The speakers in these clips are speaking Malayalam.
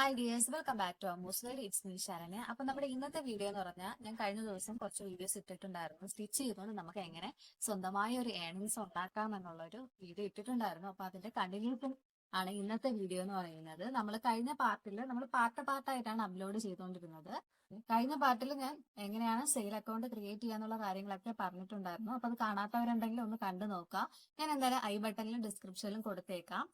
Hi dears, welcome back to Ammus it's me Saranya. അപ്പൊ നമ്മുടെ ഇന്നത്തെ വീഡിയോ എന്ന് പറഞ്ഞാൽ ഞാൻ കഴിഞ്ഞ ദിവസം കുറച്ച് വീഡിയോസ് ഇട്ടിട്ടുണ്ടായിരുന്നു. സ്റ്റിച്ച് ചെയ്തുകൊണ്ട് നമുക്ക് എങ്ങനെ സ്വന്തമായ ഒരു ഏർണിങ്സ് ഉണ്ടാക്കാം എന്നുള്ള ഒരു വീഡിയോ ഇട്ടിട്ടുണ്ടായിരുന്നു. അപ്പൊ അതിന്റെ കണ്ടിന്യൂഷൻ ആണ് ഇന്നത്തെ വീഡിയോ എന്ന് പറയുന്നത്. നമ്മൾ കഴിഞ്ഞ പാർട്ടിൽ നമ്മൾ പാർട്ടായിട്ടാണ് അപ്ലോഡ് ചെയ്തുകൊണ്ടിരുന്നത്. കഴിഞ്ഞ പാർട്ടിൽ ഞാൻ എങ്ങനെയാണ് സെയിൽ അക്കൗണ്ട് ക്രിയേറ്റ് ചെയ്യാന്നുള്ള കാര്യങ്ങളൊക്കെ പറഞ്ഞിട്ടുണ്ടായിരുന്നു. അപ്പൊ അത് കാണാത്തവരുണ്ടെങ്കിൽ ഒന്ന് കണ്ടു നോക്കാം. ഞാൻ എന്തായാലും ഐ ബട്ടണിലും ഡിസ്ക്രിപ്ഷനിലും കൊടുത്തേക്കാം.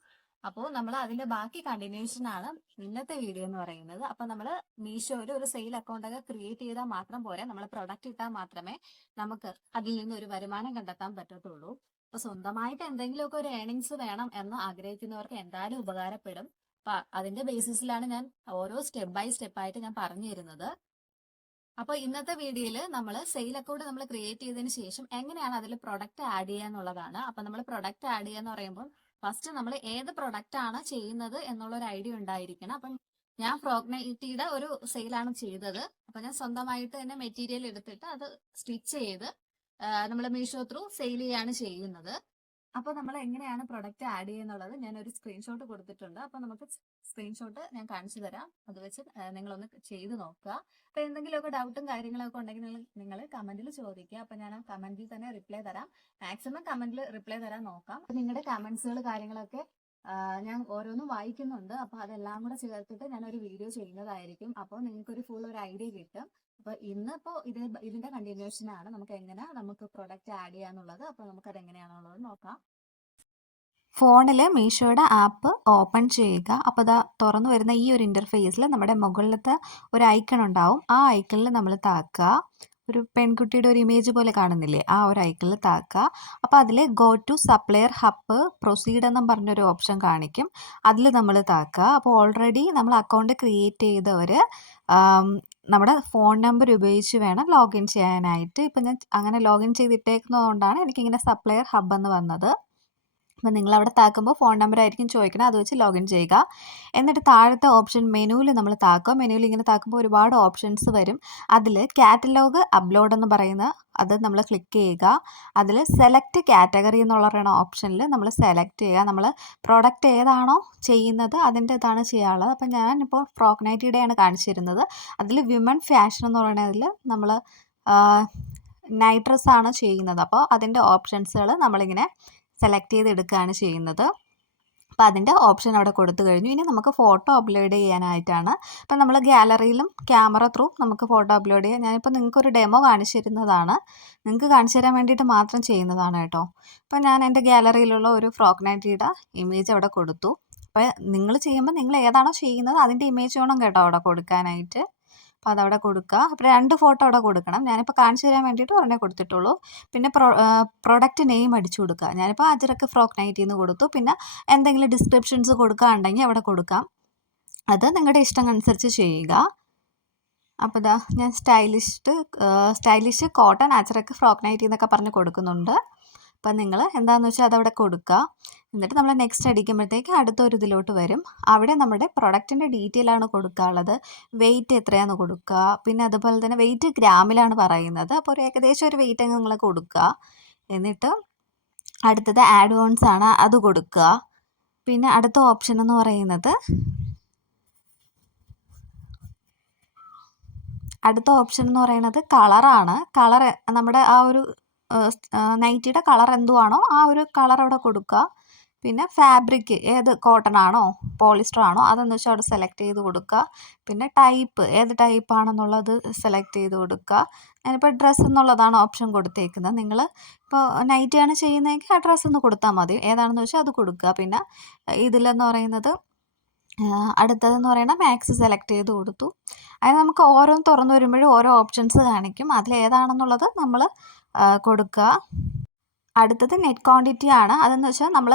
അപ്പോൾ നമ്മൾ അതിന്റെ ബാക്കി കണ്ടിന്യൂഷൻ ആണ് ഇന്നത്തെ വീഡിയോ എന്ന് പറയുന്നത്. അപ്പൊ നമ്മൾ മീഷോയിൽ ഒരു സെയിൽ അക്കൗണ്ട് ഒക്കെ ക്രിയേറ്റ് ചെയ്താൽ മാത്രം പോരെ, നമ്മൾ പ്രൊഡക്റ്റ് ഇട്ടാൽ മാത്രമേ നമുക്ക് അതിൽ നിന്ന് ഒരു വരുമാനം കണ്ടെത്താൻ പറ്റത്തുള്ളൂ. അപ്പൊ സ്വന്തമായിട്ട് എന്തെങ്കിലുമൊക്കെ ഒരു ഏണിങ്സ് വേണം എന്ന് ആഗ്രഹിക്കുന്നവർക്ക് എന്തായാലും ഉപകാരപ്പെടും. അപ്പൊ അതിന്റെ ബേസിസിലാണ് ഞാൻ ഓരോ സ്റ്റെപ്പ് ബൈ സ്റ്റെപ്പ് ആയിട്ട് ഞാൻ പറഞ്ഞു തരുന്നത്. അപ്പൊ ഇന്നത്തെ വീഡിയോയിൽ നമ്മൾ സെയിൽ അക്കൗണ്ട് നമ്മൾ ക്രിയേറ്റ് ചെയ്തതിന് ശേഷം എങ്ങനെയാണ് അതിൽ പ്രൊഡക്റ്റ് ആഡ് ചെയ്യുക എന്നുള്ളതാണ്. അപ്പൊ നമ്മൾ പ്രൊഡക്റ്റ് ആഡ് ചെയ്യുക എന്ന് പറയുമ്പോൾ ഫസ്റ്റ് നമ്മൾ ഏത് പ്രൊഡക്റ്റ് ആണ് ചെയ്യുന്നത് എന്നുള്ള ഒരു ഐഡിയ ഉണ്ടായിരിക്കണം. അപ്പം ഞാൻ ഫ്രോക്ക് നൈറ്റിയുടെ ഒരു സെയിലാണ് ചെയ്തത്. അപ്പൊ ഞാൻ സ്വന്തമായിട്ട് തന്നെ മെറ്റീരിയൽ എടുത്തിട്ട് അത് സ്റ്റിച്ച് ചെയ്ത് നമ്മൾ മീഷോ ത്രൂ സെയിൽ ചെയ്യാണ് ചെയ്യുന്നത്. അപ്പൊ നമ്മൾ എങ്ങനെയാണ് പ്രൊഡക്റ്റ് ആഡ് ചെയ്യുന്നുള്ളത് ഞാൻ ഒരു സ്ക്രീൻഷോട്ട് കൊടുത്തിട്ടുണ്ട്. അപ്പൊ നമുക്ക് സ്ക്രീൻഷോട്ട് ഞാൻ കാണിച്ചു തരാം. അത് വെച്ച് നിങ്ങളൊന്ന് ചെയ്ത് നോക്കുക. അപ്പൊ എന്തെങ്കിലുമൊക്കെ ഡൗട്ടും കാര്യങ്ങളൊക്കെ ഉണ്ടെങ്കിൽ നിങ്ങൾ കമന്റിൽ ചോദിക്കുക. അപ്പൊ ഞാൻ ആ കമന്റിൽ തന്നെ റിപ്ലൈ തരാം. മാക്സിമം കമന്റിൽ റിപ്ലൈ തരാൻ നോക്കാം. അപ്പൊ നിങ്ങളുടെ കമന്റ്സുകൾ കാര്യങ്ങളൊക്കെ ഞാൻ ഓരോന്നും വായിക്കുന്നുണ്ട്. അപ്പൊ അതെല്ലാം കൂടെ ചേർത്തിട്ട് ഞാൻ ഒരു വീഡിയോ ചെയ്യുന്നതായിരിക്കും. അപ്പോൾ നിങ്ങൾക്ക് ഒരു ഫുൾ ഒരു ഐഡിയ കിട്ടും. അപ്പൊ ഇന്നിപ്പോ ഇതിന്റെ കണ്ടിന്യൂഷൻ ആണ് നമുക്ക് പ്രൊഡക്റ്റ് ആഡ് ചെയ്യാന്നുള്ളത്. അപ്പൊ നമുക്ക് അത് എങ്ങനെയാണുള്ളത് നോക്കാം. ഫോണിൽ മീഷോയുടെ ആപ്പ് ഓപ്പൺ ചെയ്യുക. അപ്പോൾ അതാ തുറന്നു വരുന്ന ഈ ഒരു ഇൻ്റർഫേസിൽ നമ്മുടെ മുകളിലത്തെ ഒരു ഐക്കൺ ഉണ്ടാവും. ആ ഐക്കണിൽ നമ്മൾ താക്കുക. ഒരു പെൺകുട്ടിയുടെ ഒരു ഇമേജ് പോലെ കാണുന്നില്ലേ, ആ ഒരു ഐക്കണിൽ താക്കുക. അപ്പോൾ അതിൽ go to supplier hub proceed എന്നും പറഞ്ഞൊരു ഓപ്ഷൻ കാണിക്കും. അതിൽ നമ്മൾ താക്കുക. അപ്പോൾ ഓൾറെഡി നമ്മൾ അക്കൗണ്ട് ക്രിയേറ്റ് ചെയ്തവർ നമ്മുടെ ഫോൺ നമ്പർ ഉപയോഗിച്ച് വേണം ലോഗിൻ ചെയ്യാനായിട്ട്. ഇപ്പം ഞാൻ അങ്ങനെ ലോഗിൻ ചെയ്തിട്ടേക്കുന്നതുകൊണ്ടാണ് എനിക്കിങ്ങനെ സപ്ലയർ ഹബ്ബ് എന്ന് വന്നത്. അപ്പോൾ നിങ്ങളവിടെ താക്കുമ്പോൾ ഫോൺ നമ്പർ ആയിരിക്കും ചോദിക്കണം. അത് വെച്ച് ലോഗിൻ ചെയ്യുക. എന്നിട്ട് താഴത്തെ ഓപ്ഷൻ മെനുവിൽ നമ്മൾ താക്കുക. മെനുവിൽ ഇങ്ങനെ താക്കുമ്പോൾ ഒരുപാട് ഓപ്ഷൻസ് വരും. അതിൽ കാറ്റലോഗ് അപ്ലോഡ് എന്ന് പറയുന്ന അത് നമ്മൾ ക്ലിക്ക് ചെയ്യുക. അതിൽ സെലക്ട് കാറ്റഗറി എന്നുള്ള പറയുന്ന ഓപ്ഷനിൽ നമ്മൾ സെലക്ട് ചെയ്യുക. നമ്മൾ പ്രോഡക്റ്റ് ഏതാണോ ചെയ്യുന്നത് അതിൻ്റെ ഇതാണ് ചെയ്യാനുള്ളത്. അപ്പം ഞാനിപ്പോൾ ഫ്രോക്ക് നൈറ്റിയുടെയാണ് കാണിച്ചിരുന്നത്. അതിൽ വിമൺ ഫാഷൻ എന്ന് പറയുന്നതിൽ നമ്മൾ നൈറ്റ് ഡ്രസ്സാണ് ചെയ്യുന്നത്. അപ്പോൾ അതിൻ്റെ ഓപ്ഷൻസുകൾ നമ്മളിങ്ങനെ സെലക്ട് ചെയ്ത് എടുക്കുകയാണ് ചെയ്യുന്നത്. അപ്പോൾ അതിൻ്റെ ഓപ്ഷൻ അവിടെ കൊടുത്തു കഴിഞ്ഞു. ഇനി നമുക്ക് ഫോട്ടോ അപ്ലോഡ് ചെയ്യാനായിട്ടാണ്. അപ്പം നമ്മൾ ഗാലറിയിലും ക്യാമറ ത്രൂ നമുക്ക് ഫോട്ടോ അപ്ലോഡ് ചെയ്യാം. ഞാനിപ്പോൾ നിങ്ങൾക്കൊരു ഡെമോ കാണിച്ചു തരുന്നതാണ്. നിങ്ങൾക്ക് കാണിച്ചു തരാൻ വേണ്ടിയിട്ട് മാത്രം ചെയ്യുന്നതാണ് കേട്ടോ. അപ്പോൾ ഞാൻ എൻ്റെ ഗാലറിയിലുള്ള ഒരു ഫ്രോക്ക് നൈറ്റിയുടെ ഇമേജ് അവിടെ കൊടുത്തു. അപ്പോൾ നിങ്ങൾ ചെയ്യുമ്പോൾ നിങ്ങൾ ഏതാണോ ചെയ്യുന്നത് അതിൻ്റെ ഇമേജ് വേണം കേട്ടോ അവിടെ കൊടുക്കാനായിട്ട്. അപ്പോൾ അതവിടെ കൊടുക്കുക. അപ്പോൾ 2 ഫോട്ടോ അവിടെ കൊടുക്കണം. ഞാനിപ്പോൾ കാണിച്ചു തരാൻ വേണ്ടിയിട്ട് ഒരെണ്ണേ കൊടുത്തിട്ടുള്ളൂ. പിന്നെ പ്രൊഡക്റ്റ് നെയിം അടിച്ചു കൊടുക്കുക. ഞാനിപ്പോൾ അജ്രക്ക് ഫ്രോക്ക് നൈറ്റി എന്ന് കൊടുത്തു. പിന്നെ എന്തെങ്കിലും ഡിസ്ക്രിപ്ഷൻസ് കൊടുക്കുകയാണെങ്കിൽ അവിടെ കൊടുക്കാം. അത് നിങ്ങളുടെ ഇഷ്ടം അനുസരിച്ച് ചെയ്യുക. അപ്പോൾ ഇതാ ഞാൻ stylish cotton Ajrakh frock nightie എന്നൊക്കെ പറഞ്ഞ് കൊടുക്കുന്നുണ്ട്. അപ്പം നിങ്ങൾ എന്താണെന്ന് വെച്ചാൽ അതവിടെ കൊടുക്കുക. എന്നിട്ട് നമ്മൾ നെക്സ്റ്റ് അടിക്കുമ്പോഴത്തേക്ക് അടുത്തൊരു ഇതിലോട്ട് വരും. അവിടെ നമ്മുടെ പ്രൊഡക്റ്റിൻ്റെ ഡീറ്റെയിൽ ആണ് കൊടുക്കാനുള്ളത്. വെയിറ്റ് എത്രയാണെന്ന് കൊടുക്കുക. പിന്നെ അതുപോലെ തന്നെ വെയിറ്റ് ഗ്രാമിലാണ് പറയുന്നത്. അപ്പോൾ ഒരു ഏകദേശം ഒരു വെയിറ്റ് അങ്ങ് നിങ്ങൾ കൊടുക്കുക. എന്നിട്ട് അടുത്തത് ആഡ് ഓൺസ് ആണ്, അത് കൊടുക്കുക. പിന്നെ അടുത്ത ഓപ്ഷൻ എന്ന് പറയുന്നത് കളറാണ്. കളർ നമ്മുടെ ആ ഒരു നൈറ്റിയുടെ കളർ എന്തുവാണോ ആ ഒരു കളർ അവിടെ കൊടുക്കുക. പിന്നെ ഫാബ്രിക് ഏത് കോട്ടൺ ആണോ പോളിസ്റ്റർ ആണോ അതെന്ന് വെച്ചാൽ അവിടെ സെലക്ട് ചെയ്ത് കൊടുക്കുക. പിന്നെ ടൈപ്പ് ഏത് ടൈപ്പാണെന്നുള്ളത് സെലക്ട് ചെയ്ത് കൊടുക്കുക. ഞാനിപ്പോൾ ഡ്രസ്സ് എന്നുള്ളതാണ് ഓപ്ഷൻ കൊടുത്തേക്കുന്നത്. നിങ്ങൾ ഇപ്പോൾ നൈറ്റിയാണ് ചെയ്യുന്നതെങ്കിൽ ആ ഡ്രസ്സ് ഒന്ന് കൊടുത്താൽ മതി. ഏതാണെന്ന് വെച്ചാൽ അത് കൊടുക്കുക. പിന്നെ ഇതിലെന്ന് പറയുന്നത് അടുത്തതെന്ന് പറയുന്നത് മാക്സ് സെലക്ട് ചെയ്ത് കൊടുത്തു. അതിന് നമുക്ക് ഓരോന്ന് തുറന്നു വരുമ്പോഴും ഓരോ ഓപ്ഷൻസ് കാണിക്കും. അതിലേതാണെന്നുള്ളത് നമ്മൾ കൊടുക്കുക. അടുത്തത് നെറ്റ് ക്വാണ്ടിറ്റി ആണ്. അതെന്ന് വെച്ചാൽ നമ്മൾ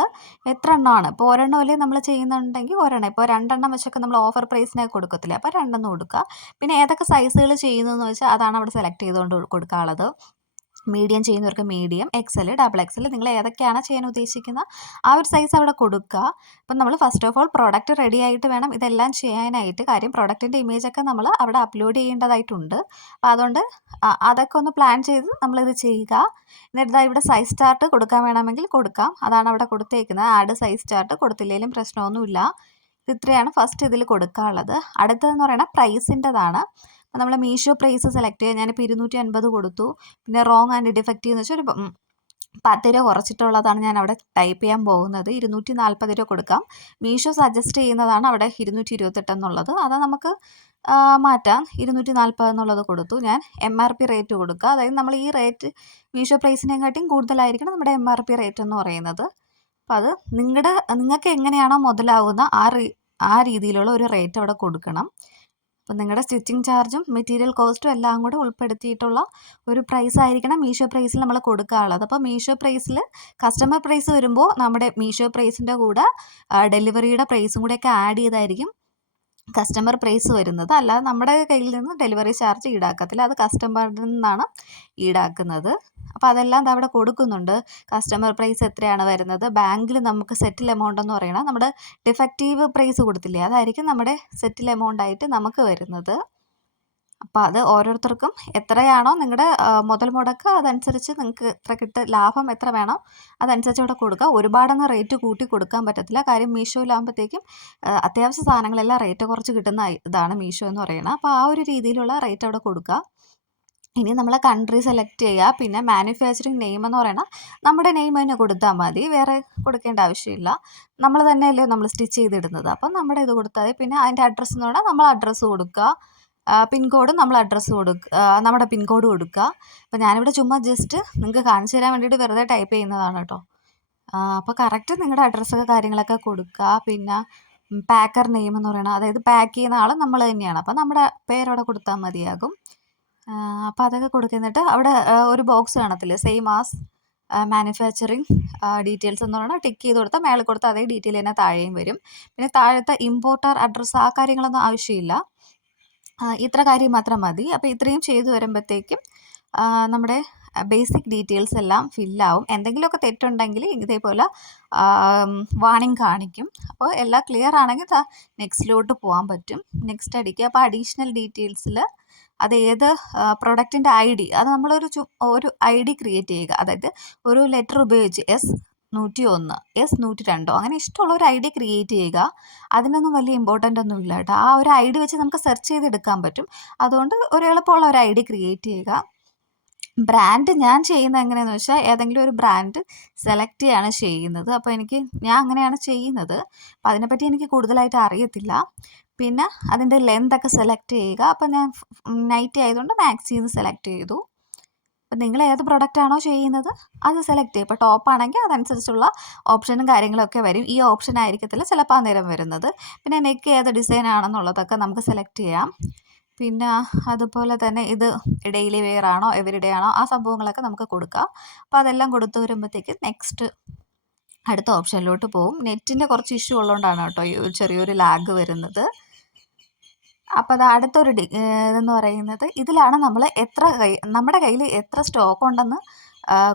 എത്ര എണ്ണമാണ്, ഇപ്പോൾ ഒരെണ്ണമല്ലേ നമ്മൾ ചെയ്യുന്നുണ്ടെങ്കിൽ ഒരെണ്ണം, ഇപ്പോൾ 2 എണ്ണം വെച്ചൊക്കെ നമ്മൾ ഓഫർ പ്രൈസിനൊക്കെ കൊടുക്കത്തില്ലേ, അപ്പോൾ 2 എണ്ണം കൊടുക്കുക. പിന്നെ ഏതൊക്കെ സൈസുകൾ ചെയ്യുന്നതെന്ന് വെച്ചാൽ അതാണ് അവിടെ സെലക്ട് ചെയ്തുകൊണ്ട് കൊടുക്കാനുള്ളത്. മീഡിയം ചെയ്യുന്നവർക്ക് മീഡിയം, എക്സൽ, ഡബിൾ എക്സൽ, നിങ്ങൾ ഏതൊക്കെയാണ് ചെയ്യാൻ ഉദ്ദേശിക്കുന്നത് ആ ഒരു സൈസ് അവിടെ കൊടുക്കുക. അപ്പം നമ്മൾ first of all product ready ആയിട്ട് വേണം ഇതെല്ലാം ചെയ്യാനായിട്ട്. കാര്യം പ്രൊഡക്റ്റിൻ്റെ ഇമേജൊക്കെ നമ്മൾ അവിടെ അപ്ലോഡ് ചെയ്യേണ്ടതായിട്ടുണ്ട്. അപ്പോൾ അതുകൊണ്ട് അതൊക്കെ ഒന്ന് പ്ലാൻ ചെയ്ത് നമ്മളിത് ചെയ്യുക. എന്നിട്ട് ഇവിടെ സൈസ് ചാർട്ട് കൊടുക്കാൻ വേണമെങ്കിൽ കൊടുക്കാം. അതാണ് അവിടെ കൊടുത്തേക്കുന്നത്. ആഡ് സൈസ് ചാർട്ട് കൊടുത്തില്ലെങ്കിലും പ്രശ്നമൊന്നുമില്ല. ഇത്രയാണ് ഫസ്റ്റ് ഇതിൽ കൊടുക്കാനുള്ളത്. അടുത്തതെന്ന് പറയുന്നത് പ്രൈസിൻ്റെതാണ്. അപ്പോൾ നമ്മൾ മീഷോ പ്രൈസ് സെലക്ട് ചെയ്യുക. ഞാനിപ്പോൾ 250 കൊടുത്തു. പിന്നെ റോങ് ആൻഡ് ഡിഫക്റ്റീവ് എന്ന് വെച്ചാൽ ഒരു 10 രൂപ കുറച്ചിട്ടുള്ളതാണ് ഞാൻ അവിടെ ടൈപ്പ് ചെയ്യാൻ പോകുന്നത്. 240 രൂപ കൊടുക്കാം. മീഷോ സജസ്റ്റ് ചെയ്യുന്നതാണ് അവിടെ 228 എന്നുള്ളത്. അത് നമുക്ക് മാറ്റാം. 240 എന്നുള്ളത് കൊടുത്തു. ഞാൻ MRP റേറ്റ് കൊടുക്കുക. അതായത് നമ്മൾ ഈ റേറ്റ് മീഷോ പ്രൈസിനെക്കാട്ടിയും കൂടുതലായിരിക്കണം നമ്മുടെ MRP റേറ്റ് എന്ന് പറയുന്നത്. അപ്പോൾ അത് നിങ്ങൾക്ക് എങ്ങനെയാണോ മുതലാവുന്ന ആ രീതിയിലുള്ള ഒരു റേറ്റ് അവിടെ കൊടുക്കണം. അപ്പോൾ നിങ്ങളുടെ സ്റ്റിച്ചിങ് ചാർജും മെറ്റീരിയൽ കോസ്റ്റും എല്ലാം കൂടെ ഉൾപ്പെടുത്തിയിട്ടുള്ള ഒരു പ്രൈസ് ആയിരിക്കണം മീഷോ പ്രൈസിൽ നമ്മൾ കൊടുക്കാനുള്ളത്. അപ്പോൾ മീഷോ പ്രൈസിൽ കസ്റ്റമർ പ്രൈസ് വരുമ്പോൾ നമ്മുടെ മീഷോ പ്രൈസിൻ്റെ കൂടെ ഡെലിവറിയുടെ പ്രൈസും കൂടെയൊക്കെ ആഡ് ചെയ്തായിരിക്കും കസ്റ്റമർ പ്രൈസ് വരുന്നത്. അല്ലാതെ നമ്മുടെ കയ്യിൽ നിന്ന് ഡെലിവറി ചാർജ് ഈടാക്കത്തില്ല. അത് കസ്റ്റമറിൽ നിന്നാണ് ഈടാക്കുന്നത്. അപ്പോൾ അതെല്ലാം അവിടെ കൊടുക്കുന്നുണ്ട്. കസ്റ്റമർ പ്രൈസ് എത്രയാണ് വരുന്നത്, ബാങ്കിൽ നമുക്ക് സെറ്റിൽ എമൗണ്ട് എന്ന് പറയുന്നത് നമ്മുടെ ഡിഫക്റ്റീവ് പ്രൈസ് കൊടുത്തില്ലേ, അതായിരിക്കും നമ്മുടെ സെറ്റിൽ എമൗണ്ട് ആയിട്ട് നമുക്ക് വരുന്നത്. അപ്പോൾ അത് ഓരോരുത്തർക്കും എത്രയാണോ നിങ്ങളുടെ മുതൽ മുടക്ക് അതനുസരിച്ച് നിങ്ങൾക്ക് എത്ര ലാഭം എത്ര വേണോ അതനുസരിച്ച് അവിടെ കൊടുക്കുക. ഒരുപാടൊന്നും റേറ്റ് കൂട്ടി കൊടുക്കാൻ പറ്റത്തില്ല. കാര്യം മീഷോയിലാകുമ്പോഴത്തേക്കും അത്യാവശ്യ സാധനങ്ങളെല്ലാം റേറ്റ് കുറച്ച് കിട്ടുന്ന ഇതാണ് മീഷോ എന്ന് പറയുന്നത്. അപ്പോൾ ആ ഒരു രീതിയിലുള്ള റേറ്റ് അവിടെ കൊടുക്കുക. ഇനി നമ്മൾ കൺട്രി സെലക്ട് ചെയ്യുക. പിന്നെ മാനുഫാക്ചറിങ് നെയിം എന്ന് പറയുന്നത് നമ്മുടെ നെയിം തന്നെ കൊടുത്താൽ മതി. വേറെ കൊടുക്കേണ്ട ആവശ്യമില്ല. നമ്മൾ തന്നെയല്ലേ നമ്മൾ സ്റ്റിച്ച് ചെയ്തിടുന്നത്. അപ്പം നമ്മുടെ ഇത് കൊടുത്താൽ മതി. പിന്നെ അതിൻ്റെ അഡ്രസ്സ് എന്ന് പറഞ്ഞാൽ നമ്മൾ അഡ്രസ്സ് കൊടുക്കുക. പിൻകോഡും നമ്മൾ അഡ്രസ്സ് നമ്മുടെ പിൻകോഡ് കൊടുക്കുക. അപ്പോൾ ഞാനിവിടെ ചുമ്മാ ജസ്റ്റ് നിങ്ങൾക്ക് കാണിച്ചു തരാൻ വേണ്ടിയിട്ട് വെറുതെ ടൈപ്പ് ചെയ്യുന്നതാണ് കേട്ടോ. അപ്പോൾ കറക്റ്റ് നിങ്ങളുടെ അഡ്രസ്സൊക്കെ കാര്യങ്ങളൊക്കെ കൊടുക്കുക. പിന്നെ പാക്കർ നെയിം എന്ന് പറയുന്നത്, അതായത് പാക്ക് ചെയ്യുന്ന ആൾ നമ്മൾ തന്നെയാണ്. അപ്പോൾ നമ്മുടെ പേരവിടെ കൊടുത്താൽ മതിയാകും. അപ്പോൾ അതൊക്കെ കൊടുക്കുന്നിട്ട് അവിടെ ഒരു ബോക്സ് കാണത്തില്ലേ, സെയിം ആസ് മാനുഫാക്ചറിങ് ഡീറ്റെയിൽസ് എന്ന് പറഞ്ഞാൽ ടിക്ക് ചെയ്ത് കൊടുത്താൽ മേളിൽ കൊടുത്താൽ അതേ ഡീറ്റെയിൽ തന്നെ താഴെയും വരും. പിന്നെ താഴത്തെ ഇമ്പോർട്ടർ അഡ്രസ്സ് ആ കാര്യങ്ങളൊന്നും ആവശ്യമില്ല. ഇത്ര കാര്യം മാത്രം മതി. അപ്പോൾ ഇത്രയും ചെയ്തു വരുമ്പോഴത്തേക്കും നമ്മുടെ ബേസിക് ഡീറ്റെയിൽസ് എല്ലാം ഫില്ലാവും. എന്തെങ്കിലുമൊക്കെ തെറ്റുണ്ടെങ്കിൽ ഇതേപോലെ വാണിംഗ് കാണിക്കും. അപ്പോൾ എല്ലാം ക്ലിയർ ആണെങ്കിൽ നെക്സ്റ്റിലോട്ട് പോകാൻ പറ്റും. നെക്സ്റ്റ് അടിക്കുക. അപ്പോൾ അഡീഷണൽ ഡീറ്റെയിൽസിൽ അത് ഏത് പ്രൊഡക്റ്റിൻ്റെ ID അത് നമ്മളൊരു ഒരു ID ക്രിയേറ്റ് ചെയ്യുക. അതായത് ഒരു ലെറ്റർ ഉപയോഗിച്ച് S101 S102 അങ്ങനെ ഇഷ്ടമുള്ള ഒരു ID ക്രിയേറ്റ് ചെയ്യുക. അതിനൊന്നും വലിയ ഇമ്പോർട്ടൻ്റ് ഒന്നും ഇല്ല കേട്ടോ. ആ ഒരു ID വെച്ച് നമുക്ക് സെർച്ച് ചെയ്തെടുക്കാൻ പറ്റും. അതുകൊണ്ട് ഒരു എളുപ്പമുള്ള ഒരു ID ക്രിയേറ്റ് ചെയ്യുക. ബ്രാൻഡ് ഞാൻ ചെയ്യുന്നത് എങ്ങനെയാണെന്ന് വെച്ചാൽ ഏതെങ്കിലും ഒരു ബ്രാൻഡ് സെലക്ട് ചെയ്യാണ് ചെയ്യുന്നത്. അപ്പോൾ ഞാൻ അങ്ങനെയാണ് ചെയ്യുന്നത്. അപ്പോൾ അതിനെപ്പറ്റി എനിക്ക് കൂടുതലായിട്ട് അറിയത്തില്ല. പിന്നെ അതിൻ്റെ ലെന്തൊക്കെ സെലക്ട് ചെയ്യുക. അപ്പോൾ ഞാൻ നൈറ്റി ആയതുകൊണ്ട് മാക്സിന്ന് സെലക്ട് ചെയ്തു. അപ്പം നിങ്ങൾ ഏത് പ്രൊഡക്റ്റാണോ ചെയ്യുന്നത് അത് സെലക്ട് ചെയ്യുക. ഇപ്പോൾ ടോപ്പാണെങ്കിൽ അതനുസരിച്ചുള്ള ഓപ്ഷനും കാര്യങ്ങളൊക്കെ വരും. ഈ ഓപ്ഷൻ ആയിരിക്കത്തില്ല ചിലപ്പോൾ അന്നേരം വരുന്നത്. പിന്നെ നെക്ക് ഏത് ഡിസൈൻ ആണെന്നുള്ളതൊക്കെ നമുക്ക് സെലക്ട് ചെയ്യാം. പിന്നെ അതുപോലെ തന്നെ ഇത് ഡെയിലി വെയർ ആണോ എവരിഡേ ആണോ ആ സംഭവങ്ങളൊക്കെ നമുക്ക് കൊടുക്കാം. അപ്പോൾ അതെല്ലാം കൊടുത്തു വരുമ്പോഴത്തേക്ക് നെക്സ്റ്റ് അടുത്ത ഓപ്ഷനിലോട്ട് പോകും. നെറ്റിൻ്റെ കുറച്ച് ഇഷ്യൂ ഉള്ളതുകൊണ്ടാണ് കേട്ടോ ഈ ചെറിയൊരു ലാഗ് വരുന്നത്. അപ്പോൾ അത് അടുത്തൊരു ഇതെന്ന് പറയുന്നത് ഇതിലാണ് നമ്മൾ നമ്മുടെ കയ്യിൽ എത്ര സ്റ്റോക്ക് ഉണ്ടെന്ന്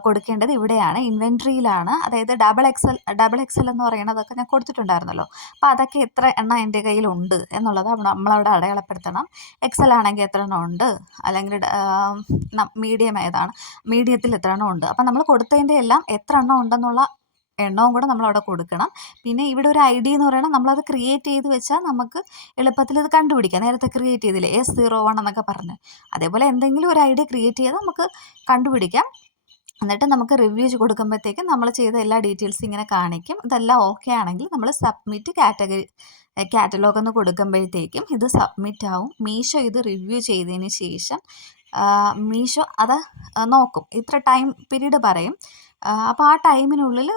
കൊടുക്കേണ്ടത് ഇവിടെയാണ്, ഇൻവെൻട്രിയിലാണ്. അതായത് ഡബിൾ എക്സൽ എന്ന് പറയുന്നതൊക്കെ ഞാൻ കൊടുത്തിട്ടുണ്ടായിരുന്നല്ലോ. അപ്പോൾ അതൊക്കെ എത്ര എണ്ണം എൻ്റെ കയ്യിലുണ്ട് എന്നുള്ളത് നമ്മളവിടെ അടയാളപ്പെടുത്തണം. എക്സൽ ആണെങ്കിൽ എത്ര എണ്ണം ഉണ്ട്, അല്ലെങ്കിൽ മീഡിയം ഏതാണ്, മീഡിയത്തിൽ എത്ര എണ്ണം ഉണ്ട്. അപ്പോൾ നമ്മൾ കൊടുത്തതിൻ്റെ എല്ലാം എത്ര എണ്ണം ഉണ്ടെന്നുള്ള എണ്ണവും കൂടെ നമ്മളവിടെ കൊടുക്കണം. പിന്നെ ഇവിടെ ഒരു ID എന്ന് പറയുന്നത് നമ്മളത് ക്രിയേറ്റ് ചെയ്ത് വെച്ചാൽ നമുക്ക് എളുപ്പത്തിൽ ഇത് കണ്ടുപിടിക്കാം. നേരത്തെ ക്രിയേറ്റ് ചെയ്തില്ലേ S01 എന്നൊക്കെ പറഞ്ഞ്, അതേപോലെ എന്തെങ്കിലും ഒരു ID ക്രിയേറ്റ് ചെയ്താൽ നമുക്ക് കണ്ടുപിടിക്കാം. എന്നിട്ട് നമുക്ക് റിവ്യൂ കൊടുക്കുമ്പോഴത്തേക്കും നമ്മൾ ചെയ്ത എല്ലാ ഡീറ്റെയിൽസും ഇങ്ങനെ കാണിക്കും. ഇതെല്ലാം ഓക്കെ ആണെങ്കിൽ നമ്മൾ സബ്മിറ്റ് കാറ്റലോഗ് എന്ന് കൊടുക്കുമ്പോഴത്തേക്കും ഇത് സബ്മിറ്റ് ആവും. മീഷോ ഇത് റിവ്യൂ ചെയ്തതിന് ശേഷം മീഷോ അത് നോക്കും. ഇത്ര ടൈം പീരീഡ് പറയും. അപ്പോൾ ആ ടൈമിനുള്ളിൽ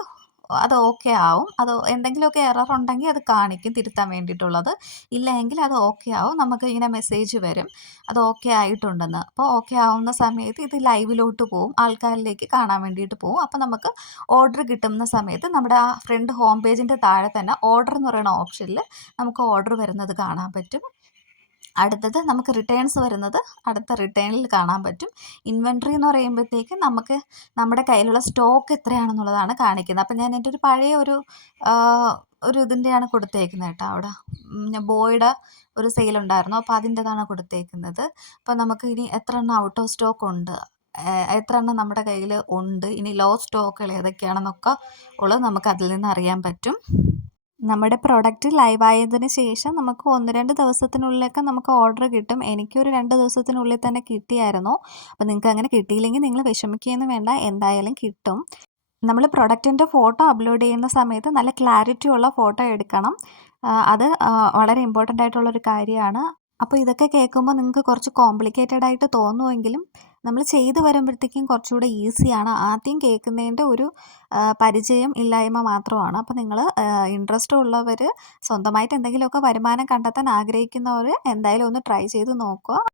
അത് ഓക്കെ ആവും. അത് എന്തെങ്കിലുമൊക്കെ എറർ ഉണ്ടെങ്കിൽ അത് കാണിക്കും തിരുത്താൻ വേണ്ടിയിട്ടുള്ളത്. ഇല്ലെങ്കിൽ അത് ഓക്കെ ആവും. നമുക്ക് ഇങ്ങനെ മെസ്സേജ് വരും അത് ഓക്കെ ആയിട്ടുണ്ടെന്ന്. അപ്പോൾ ഓക്കെ ആവുന്ന സമയത്ത് ഇത് ലൈവിലോട്ട് പോവും, ആൾക്കാരിലേക്ക് കാണാൻ വേണ്ടിയിട്ട് പോവും. അപ്പോൾ നമുക്ക് ഓർഡർ കിട്ടുന്ന സമയത്ത് നമ്മുടെ ആ ഫ്രണ്ട് ഹോം പേജിൻ്റെ താഴെ തന്നെ ഓർഡർ എന്ന് പറയുന്ന ഓപ്ഷനിൽ നമുക്ക് ഓർഡർ വരുന്നത് കാണാൻ പറ്റും. അടുത്തത് നമുക്ക് റിട്ടേൺസ് വരുന്നത് അടുത്ത റിട്ടേണിൽ കാണാൻ പറ്റും. ഇൻവെൻട്രി എന്ന് പറയുമ്പോഴത്തേക്ക് നമുക്ക് നമ്മുടെ കയ്യിലുള്ള സ്റ്റോക്ക് എത്രയാണെന്നുള്ളതാണ് കാണിക്കുന്നത്. അപ്പം ഞാൻ എൻ്റെ ഒരു പഴയ ഒരു ഇതിൻ്റെയാണ് കൊടുത്തേക്കുന്നത് കേട്ടോ. അവിടെ ബോയുടെ ഒരു സെയിലുണ്ടായിരുന്നു, അപ്പോൾ അതിൻ്റെതാണ് കൊടുത്തേക്കുന്നത്. അപ്പോൾ നമുക്ക് ഇനി എത്ര എണ്ണം ഔട്ട് ഓഫ് സ്റ്റോക്ക് ഉണ്ട്, എത്ര എണ്ണം നമ്മുടെ കയ്യിൽ ഉണ്ട്, ഇനി ലോ സ്റ്റോക്കുകൾ ഏതൊക്കെയാണെന്നൊക്കെ ഉള്ളത് നമുക്ക് അതിൽ നിന്ന് അറിയാൻ പറ്റും. നമ്മുടെ പ്രൊഡക്റ്റ് ലൈവായതിന് ശേഷം നമുക്ക് 1-2 ദിവസത്തിനുള്ളിലൊക്കെ നമുക്ക് ഓർഡർ കിട്ടും. എനിക്കൊരു 2 ദിവസത്തിനുള്ളിൽ തന്നെ കിട്ടിയായിരുന്നു. അപ്പോൾ നിങ്ങൾക്ക് അങ്ങനെ കിട്ടിയില്ലെങ്കിൽ നിങ്ങൾ വിഷമിക്കുകയൊന്നും വേണ്ട, എന്തായാലും കിട്ടും. നമ്മൾ പ്രൊഡക്റ്റിൻ്റെ ഫോട്ടോ അപ്ലോഡ് ചെയ്യുന്ന സമയത്ത് നല്ല ക്ലാരിറ്റി ഉള്ള ഫോട്ടോ എടുക്കണം. അത് വളരെ ഇമ്പോർട്ടൻ്റ് ആയിട്ടുള്ളൊരു കാര്യമാണ്. അപ്പോൾ ഇതൊക്കെ കേൾക്കുമ്പോൾ നിങ്ങൾക്ക് കുറച്ച് കോംപ്ലിക്കേറ്റഡ് ആയിട്ട് തോന്നുമെങ്കിലും നമ്മൾ ചെയ്ത് വരുമ്പോഴത്തേക്കും കുറച്ചുകൂടെ ഈസിയാണ്. ആദ്യം കേൾക്കുന്നതിൻ്റെ ഒരു പരിചയം ഇല്ലായ്മ മാത്രമാണ്. അപ്പോൾ നിങ്ങൾ ഇൻട്രസ്റ്റ് ഉള്ളവർ, സ്വന്തമായിട്ട് എന്തെങ്കിലുമൊക്കെ വരുമാനം കണ്ടെത്താൻ ആഗ്രഹിക്കുന്നവർ എന്തായാലും ഒന്ന് ട്രൈ ചെയ്ത് നോക്കുക.